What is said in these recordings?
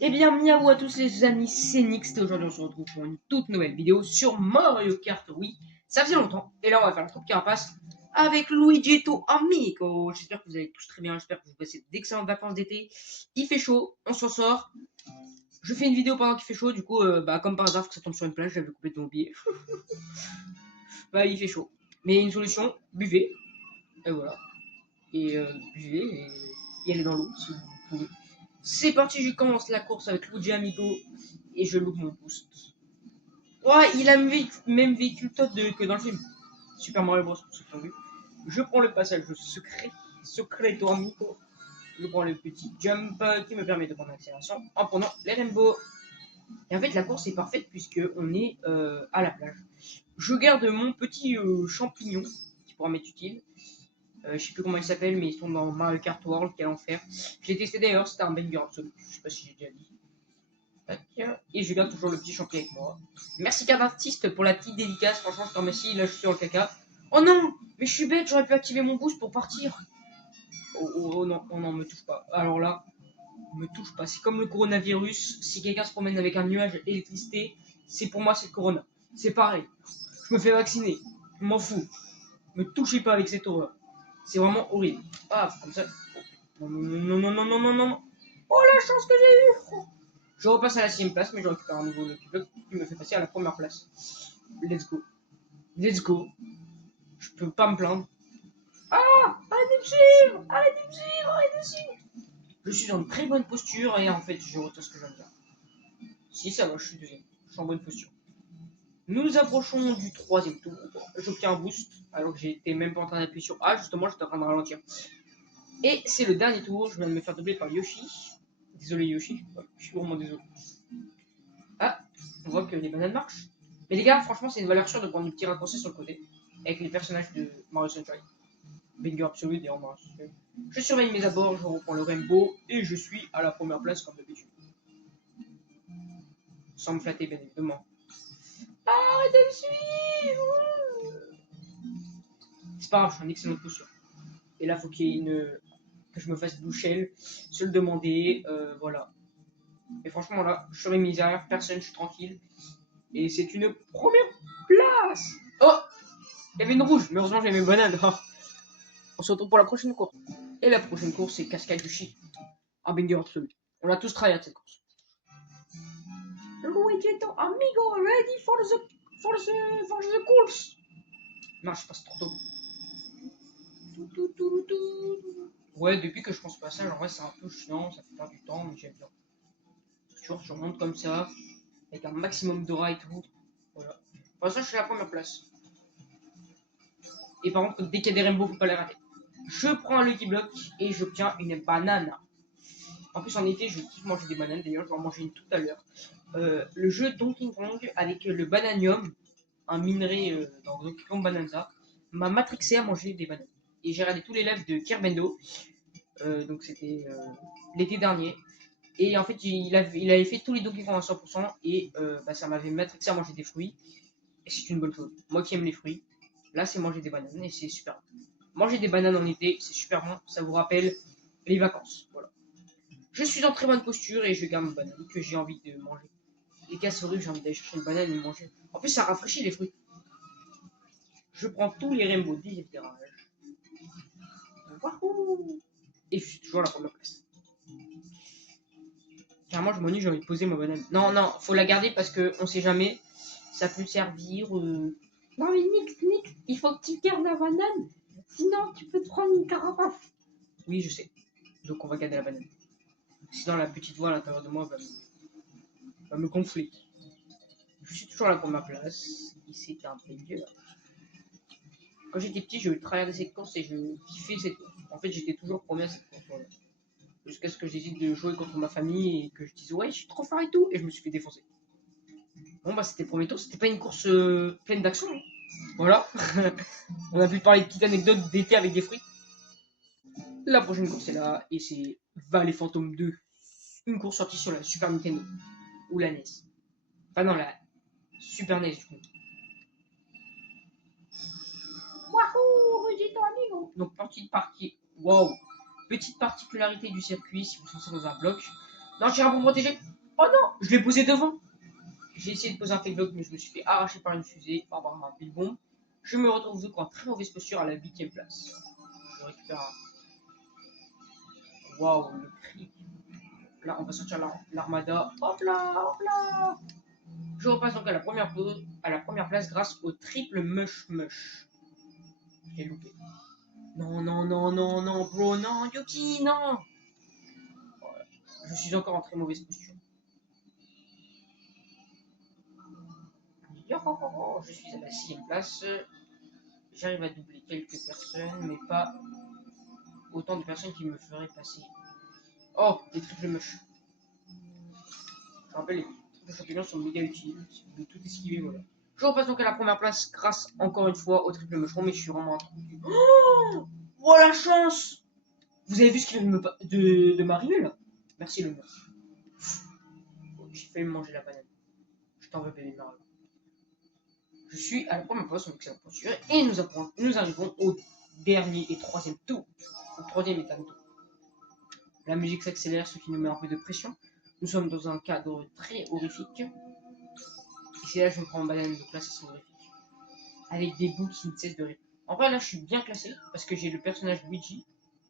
Eh bien, miaou à tous les amis, c'est Nix et aujourd'hui on se retrouve pour une toute nouvelle vidéo sur Mario Kart Wii. Ça faisait longtemps, et là on va faire le tour de carapace avec Luigito Amigo. J'espère que vous allez tous très bien, j'espère que vous passez d'excellentes vacances d'été. Il fait chaud, on s'en sort. Je fais une vidéo pendant qu'il fait chaud, du coup, comme par hasard, faut que ça tombe sur une plage, j'avais complètement oublié. Bah, il fait chaud. Mais une solution, buvez, et voilà. Et buvez, et allez dans l'eau si vous pouvez. C'est parti, je commence la course avec Luigi Amigo et je loupe mon boost. Ouais, il a le même véhicule que dans le film. Super Mario Bros. Pour ceux qui ont vu. Je prends le passage secret Amigo. Je prends le petit jump qui me permet de prendre l'accélération en prenant les rainbows. Et en fait, la course est parfaite puisque on est à la plage. Je garde mon petit champignon qui pourra m'être utile. Je sais plus comment il s'appelle, mais ils sont dans Mario Kart World, quel enfer. Je l'ai testé d'ailleurs, c'était un banger absolu. Je sais pas si j'ai déjà dit. Tac. Et je garde toujours le petit champion avec moi. Merci carte d'artiste pour la petite dédicace. Franchement, je te remercie. Là, je suis sur le caca. Oh non, mais je suis bête, j'aurais pu activer mon boost pour partir. Oh non, oh non, me touche pas. Alors là, me touche pas. C'est comme le coronavirus. Si quelqu'un se promène avec un nuage d'électricité, c'est pour moi, c'est le corona. C'est pareil. Je me fais vacciner. Je m'en fous. Me touchez pas avec cette horreur. C'est vraiment horrible. Ah, comme ça. Non, non, non, non, non, non, non, non. Oh la chance que j'ai eue. Je repasse à la 6ème place, mais je récupère un nouveau Lucky Block qui me fait passer à la première place. Let's go. Let's go. Je peux pas me plaindre. Ah, arrêtez de me suivre. Arrêtez de me suivre. Arrêtez de suivre. Je suis en très bonne posture et en fait, je retiens ce que je viens de dire. Si, ça va, je suis deuxième. Je suis en bonne posture. Nous approchons du 3ème tour. J'obtiens un boost alors que j'étais même pas en train d'appuyer sur A. Justement, j'étais en train de ralentir. Et c'est le dernier tour. Je viens de me faire doubler par Yoshi. Désolé Yoshi. Je suis vraiment désolé. Ah, on voit que les bananes marchent. Mais les gars, franchement, c'est une valeur sûre de prendre des petits raccourcis sur le côté. Avec les personnages de Mario Sunshine. Banger absolu d'ailleurs Mario Sunshine. Je surveille mes abords, je reprends le rainbow. Et je suis à la première place comme d'habitude. Sans me flatter bien évidemment. Arrête de me suivre. C'est pas grave, je suis en excellente posture. Et là, faut qu'il y ait que je me fasse boucher, se le demander, voilà. Et franchement, là, je serai mis derrière personne, je suis tranquille. Et c'est une première place. Oh, il y avait une rouge, mais heureusement j'ai mes bananes. On se retrouve pour la prochaine course. Et la prochaine course, c'est Cascade du Chi. Un banger absolu. On a tous travaillé à cette course. Luigito Amigo, ready for the course. Non, je passe trop tôt. Ouais, depuis que je pense pas ça, en vrai, c'est un peu chiant, ça fait perdre du temps, mais j'aime bien. Toujours, je remonte comme ça, avec un maximum d'aura et tout. Voilà. Pour l'instant, je suis à la première place. Et par contre, dès qu'il y a des rainbows, faut pas les rater. Je prends un Lucky Block et j'obtiens une banane. En plus, en été, je kiffe manger des bananes. D'ailleurs, je vais en manger une tout à l'heure. Le jeu Donkey Kong avec le bananium, un minerai dans Donkey Kong Bonanza, m'a matrixé à manger des bananes. Et j'ai regardé tous les lives de Kerbendo. Donc c'était l'été dernier. Et en fait, il avait fait tous les Donkey Kong à 100% et ça m'avait matrixé à manger des fruits. Et c'est une bonne chose. Moi qui aime les fruits, là c'est manger des bananes et c'est super. Manger des bananes en été, c'est super bon. Ça vous rappelle les vacances. Voilà. Je suis en très bonne posture et je garde ma banane que j'ai envie de manger. Les casseroles, j'ai envie d'aller chercher une banane et manger. En plus, ça rafraîchit les fruits. Je prends tous les rainbows des éclairages. Wahoo! Et je suis toujours à la première place. Carrément, je m'ennuie, j'ai envie de poser ma banane. Non, non, faut la garder parce que on sait jamais. Ça peut servir. Non, mais Nick, il faut que tu gardes la banane. Sinon, tu peux te prendre une carapace. Oui, je sais. Donc, on va garder la banane. Sinon, la petite voix à l'intérieur de moi va me gonfler. Je suis toujours à la première place. Et c'est un plaisir. Quand j'étais petit, je travaillais cette course et je kiffais cette course. En fait, j'étais toujours premier à cette course. Voilà. Jusqu'à ce que j'hésite de jouer contre ma famille et que je dise ouais, je suis trop fort et tout. Et je me suis fait défoncer. Bon, bah, c'était le premier tour. C'était pas une course pleine d'action. Hein. Voilà. On a pu parler de petites anecdotes d'été avec des fruits. La prochaine course est là et c'est Valley Phantom 2. Une course sortie sur la Super Nintendo ou la NES. Enfin, non, la Super NES du coup. Wahoo, Rugito amigo. Donc, petite partie. Wow. Petite particularité du circuit si vous foncez dans un bloc. Non, j'ai rien pour me protéger. Oh non, je l'ai posé devant. J'ai essayé de poser un fake block, mais je me suis fait arracher par une fusée, par un pile bombe. Je me retrouve donc en très mauvaise posture à la 8ème place. Je récupère un. Waouh, le cri. Là, on va sortir l'armada. Hop là, hop là. Je repasse donc à la première place grâce au triple mush mush. J'ai loupé. Non, non, non, non, non, bro, non, Yuki, non. Voilà. Je suis encore en très mauvaise posture. Je suis à la 6ème place. J'arrive à doubler quelques personnes, mais pas autant de personnes qui me feraient passer. Oh, des triples mush. Je rappelle, les triples champignons sont méga utiles. Si vous voulez tout esquiver, voilà. Je repasse donc à la première place grâce encore une fois au triple mushroom, mais je suis vraiment un trou. Oh, oh la chance. Vous avez vu ce qu'il vient de m'arriver là? Merci le merci. Oh, j'ai failli me manger la banane. Je t'en veux, bébé Mario. Je suis à la première place, donc c'est la posture, et nous arrivons au dernier et troisième tour. Au troisième et dernier tour. La musique s'accélère, ce qui nous met un peu de pression. Nous sommes dans un cadre très horrifique. Et c'est là que je me prends en banane, donc là c'est horrifique. Avec des bouts qui ne cessent de rire. En vrai, là je suis bien classé, parce que j'ai le personnage Luigi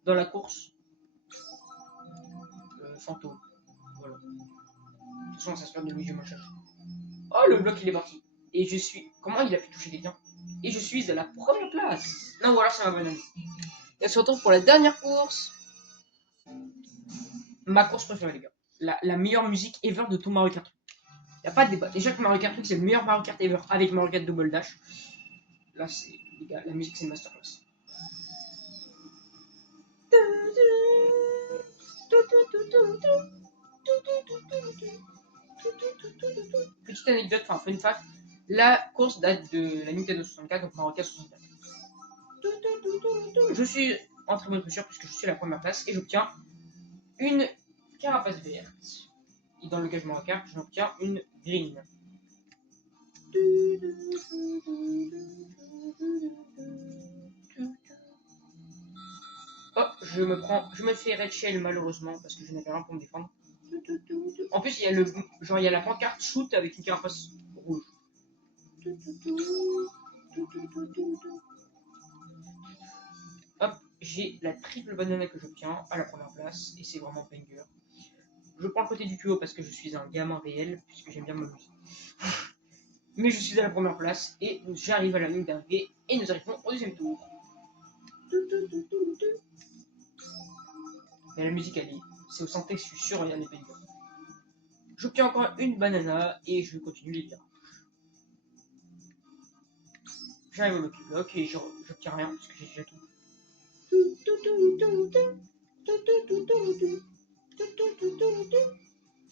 dans la course fantôme. Voilà. De toute façon, ça se passe de Luigi Mansion. Oh, le bloc il est parti. Et je suis. Comment il a pu toucher quelqu'un? Et je suis à la première place. Non, voilà, c'est ma banane. Et on se retrouve pour la dernière course. Ma course préférée, les gars. La meilleure musique ever de tout Mario Kart. Y a pas de débat. Déjà que Mario Kart c'est le meilleur Mario Kart ever avec Mario Kart Double Dash. Là, c'est. Les gars, la musique, c'est une masterclass. Petite anecdote, enfin, fun fact. La course date de la Nintendo 64, donc Mario Kart 64. Je suis en très bonne posture puisque je suis à la première place et j'obtiens une carapace verte. Et dans le cas je Mario Kart, j'obtiens une green. Oh, je me fais red shell malheureusement parce que je n'avais rien pour me défendre. En plus, il y a la pancarte shoot avec une carapace rouge. Hop, j'ai la triple banane que j'obtiens à la première place et c'est vraiment banger. Je prends le côté du QO parce que je suis un gamin réel puisque j'aime bien m'amuser. Mais je suis à la première place et j'arrive à la ligne d'arrivée et nous arrivons au deuxième tour. Mais la musique elle est, c'est au synthé, je suis sûr, il y a les banger. J'obtiens encore une banana et je continue les virages. J'arrive au Lucky Block et j'obtiens rien parce que j'ai déjà tout.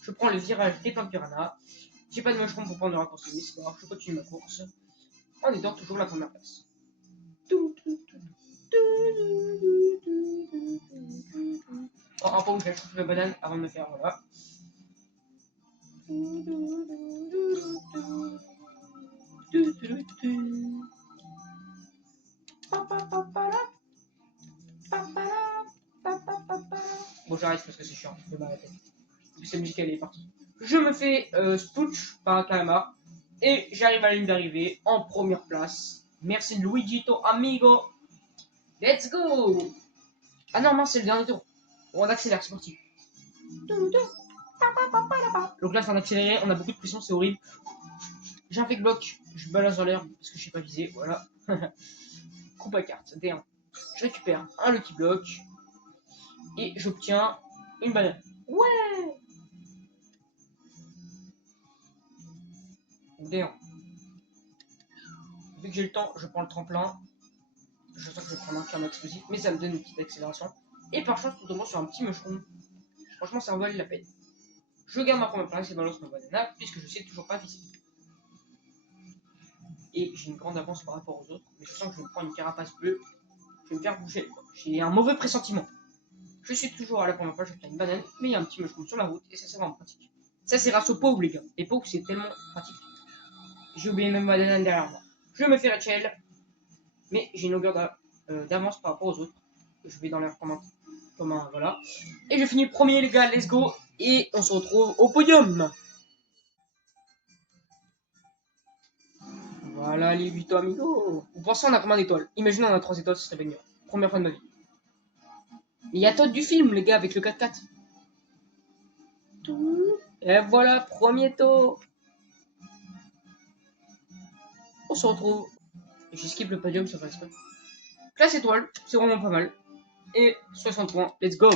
Je prends le virage des Pink Piranha. J'ai pas de mushroom pour prendre le raccourci, mais c'est pas grave, je continue ma course. En étant toujours la première place. Oh, un peu où je la chauffe la banane avant de me faire, voilà. Bon, j'arrête parce que c'est chiant, je vais m'arrêter. Cette musique elle est partie. Je me fais spooch par un calamar et j'arrive à la ligne d'arrivée en première place. Merci Luigito amigo. Let's go. Ah non, mince, c'est le dernier tour. Bon, on accélère, c'est parti. Donc là, c'est en accéléré, on a beaucoup de pression, c'est horrible. J'ai un fake block, je balance dans l'air parce que je sais pas viser, voilà. Coupe à carte, D1. Je récupère un lucky block et j'obtiens une banane. Ouais. D1. Vu que j'ai le temps, je prends le tremplin. Je sens que je vais prendre un cœur explosif, mais ça me donne une petite accélération. Et par chance, tout au moins sur un petit mushroom. Franchement, ça en valait la peine. Je garde ma première place et balance ma banana, puisque je sais toujours pas viser. Et j'ai une grande avance par rapport aux autres, mais je sens que je vais me prendre une carapace bleue. Je vais me faire bouger, quoi. J'ai un mauvais pressentiment. Je suis toujours à la première place, je prends une banane, mais il y a un petit mushroom sur la route, et ça, c'est vraiment pratique. Ça, c'est grâce aux pauvres, les gars. Les pauvres, c'est tellement pratique. J'ai oublié même ma banane derrière moi. Je me fais Rachel, mais j'ai une longueur d'avance par rapport aux autres. Je vais dans l'air comme un. Voilà. Et je finis premier, les gars, let's go. Et on se retrouve au podium. Voilà les 8 amigos. Vous pensez on a combien d'étoiles? Imaginez on a 3 étoiles, ce serait baignant. Première fois de ma vie. Mais il y a Todd du film, les gars, avec le 4x4. Et voilà, premier tour. On se retrouve. J'ai skip le podium, ça passe pas. Classe étoile, c'est vraiment pas mal. Et 60 points, let's go.